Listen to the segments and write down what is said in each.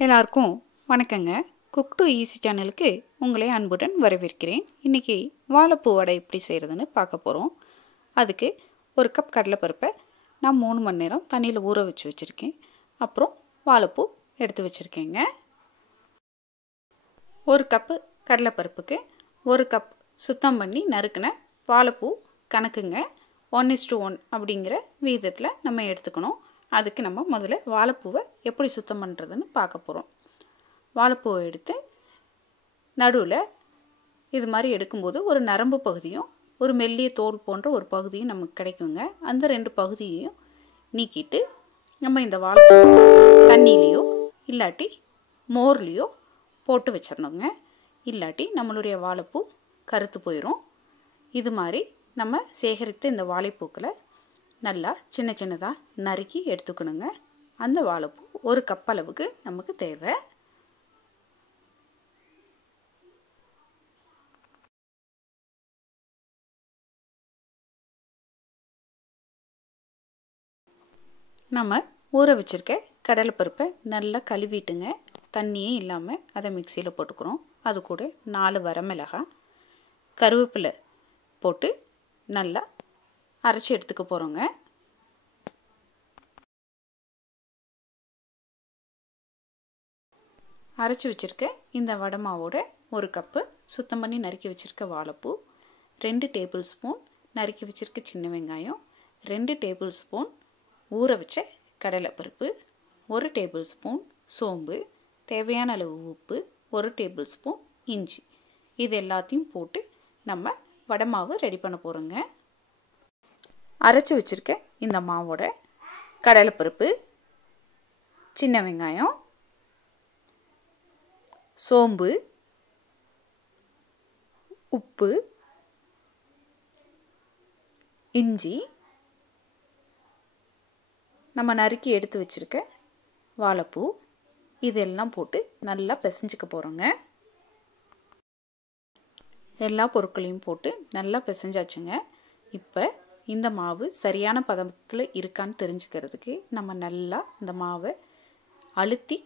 எல்லாருக்கும் வணக்கங்க. Cook to easy சேனலுக்கு உங்களை அன்புடன் வரவேற்கிறேன். இன்றைக்கி வாழைப்பூ வடை எப்படி செய்கிறதுன்னு பார்க்க போகிறோம். அதுக்கு ஒரு கப் கடலைப்பருப்பை நான் 3 மணி நேரம் தண்ணியில் ஊற வச்சுருக்கேன். அப்புறம் வாழைப்பூ எடுத்து வச்சுருக்கேங்க. ஒரு கப்பு கடலைப்பருப்புக்கு 1 கப் சுத்தம் பண்ணி நறுக்கின வாழைப்பூ கணக்குங்க. 1:1 அப்படிங்கிற விகிதத்தில் நம்ம எடுத்துக்கணும். அதுக்கு நம்ம முதல்ல வாழைப்பூவை எப்படி சுத்தம் பண்ணுறதுன்னு பார்க்க போகிறோம். வாழைப்பூவை எடுத்து நடுவில் இது மாதிரி எடுக்கும்போது ஒரு நரம்பு பகுதியும் ஒரு மெல்லிய தோல் போன்ற ஒரு பகுதியும் நமக்கு கிடைக்குங்க. அந்த 2 பகுதியையும் நீக்கிட்டு நம்ம இந்த வாழைப்பூ தண்ணியிலையோ இல்லாட்டி மோர்லேயோ போட்டு வச்சிடணுங்க. இல்லாட்டி நம்மளுடைய வாழைப்பூ கருத்து போயிடும். இது மாதிரி நம்ம சேகரித்த இந்த வாழைப்பூக்களை நல்லா சின்ன சின்னதாக நறுக்கி எடுத்துக்கணுங்க. அந்த வாழைப்பூ 1 கப் அளவுக்கு நமக்கு தேவை. நம்ம ஊற வச்சுருக்க கடலைப்பருப்பை நல்லா கழுவிட்டுங்க. தண்ணியே இல்லாமல் அதை மிக்சியில் போட்டுக்கிறோம். அது கூட 4 வரமிளகாய், கருவேப்பிலை போட்டு நல்லா அரைச்சி எடுத்துக்க போகிறோங்க. அரைச்சி வச்சுருக்க இந்த வடை மாவோட 1 கப்பு சுத்தம் பண்ணி நறுக்கி வச்சுருக்க வாழைப்பூ, 2 டேபிள் ஸ்பூன் நறுக்கி வச்சுருக்க சின்ன வெங்காயம், 2 டேபிள் ஸ்பூன் ஊற வச்ச கடலைப்பருப்பு, 1 டேபிள் ஸ்பூன் சோம்பு, தேவையான அளவு உப்பு, 1 டேபிள் ஸ்பூன் இஞ்சி, இது எல்லாத்தையும் போட்டு நம்ம வடை மாவு ரெடி பண்ண போகிறோங்க. அரைச்சி வச்சுருக்க இந்த மாவோட கடலைப்பருப்பு, சின்ன வெங்காயம், சோம்பு, உப்பு, இஞ்சி, நம்ம நறுக்கி எடுத்து வச்சுருக்க வாழைப்பூ, இதெல்லாம் போட்டு நல்லா பிசைஞ்சிக்க போகிறோங்க. எல்லா பொருட்களையும் போட்டு நல்லா பிசைஞ்சாச்சுங்க. இப்போ இந்த மாவு சரியான பதத்தில் இருக்கான்னு தெரிஞ்சுக்கிறதுக்கு நம்ம நல்லா இந்த மாவை அழுத்தி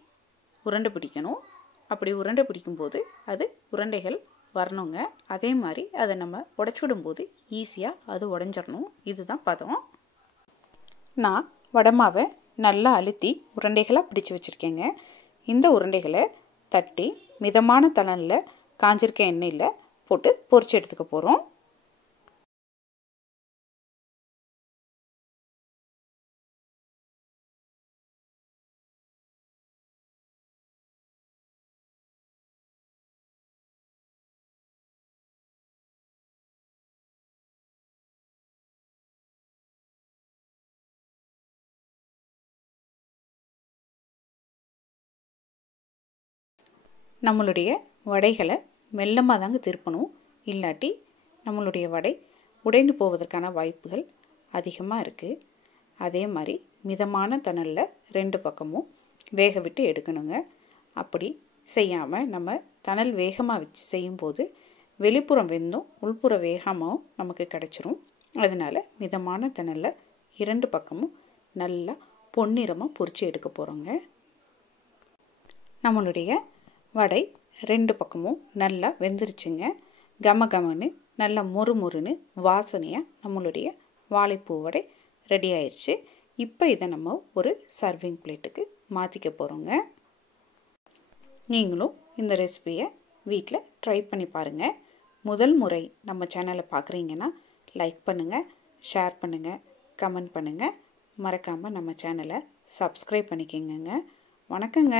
உருண்டை பிடிக்கணும். அப்படி உருண்டை பிடிக்கும்போது அது உருண்டைகள் வரணுங்க. அதே மாதிரி அதை நம்ம உடச்சி விடும்போது ஈஸியாக அது உடஞ்சிடணும். இதுதான் பதம். நான் வடை மாவை நல்லா அழுத்தி உருண்டைகளாக பிடிச்சி வச்சுருக்கேங்க. இந்த உருண்டைகளை தட்டி மிதமான தணலில் காஞ்சிருக்க எண்ணெயில் போட்டு பொரிச்சு எடுத்துக்க போகிறோம். நம்மளுடைய வடைகளை மெல்லமாக தாங்க திருப்பணும். இல்லாட்டி நம்மளுடைய வடை உடைந்து போவதற்கான வாய்ப்புகள் அதிகமாக இருக்குது. அதே மாதிரி மிதமான தணலில் 2 பக்கமும் வேக விட்டு எடுக்கணுங்க. அப்படி செய்யாமல் நம்ம தணல் வேகமாக வச்சு செய்யும்போது வெளிப்புறம் வெந்தும் உள்புறம் வேகாமல் நமக்கு கிடச்சிரும். அதனால் மிதமான தணலில் 2 பக்கமும் நல்லா பொன்னிறமாக பொரித்து எடுக்க போகிறோங்க. நம்மளுடைய வடை 2 பக்கமும் நல்லா வெந்துருச்சுங்க. கம கமன்னு நல்லா மொறு மொறுன்னு வாசனையாக நம்மளுடைய வாழைப்பூ வடை ரெடி ஆயிடுச்சு. இப்போ இதை நம்ம ஒரு சர்விங் பிளேட்டுக்கு மாற்றிக்க போகிறோங்க. நீங்களும் இந்த ரெசிபியை வீட்டில் ட்ரை பண்ணி பாருங்கள். முதல் முறை நம்ம சேனலை பார்க்குறீங்கன்னா லைக் பண்ணுங்கள், ஷேர் பண்ணுங்கள், கமெண்ட் பண்ணுங்கள். மறக்காமல் நம்ம சேனலை சப்ஸ்கிரைப் பண்ணிக்கோங்க. வணக்கங்க.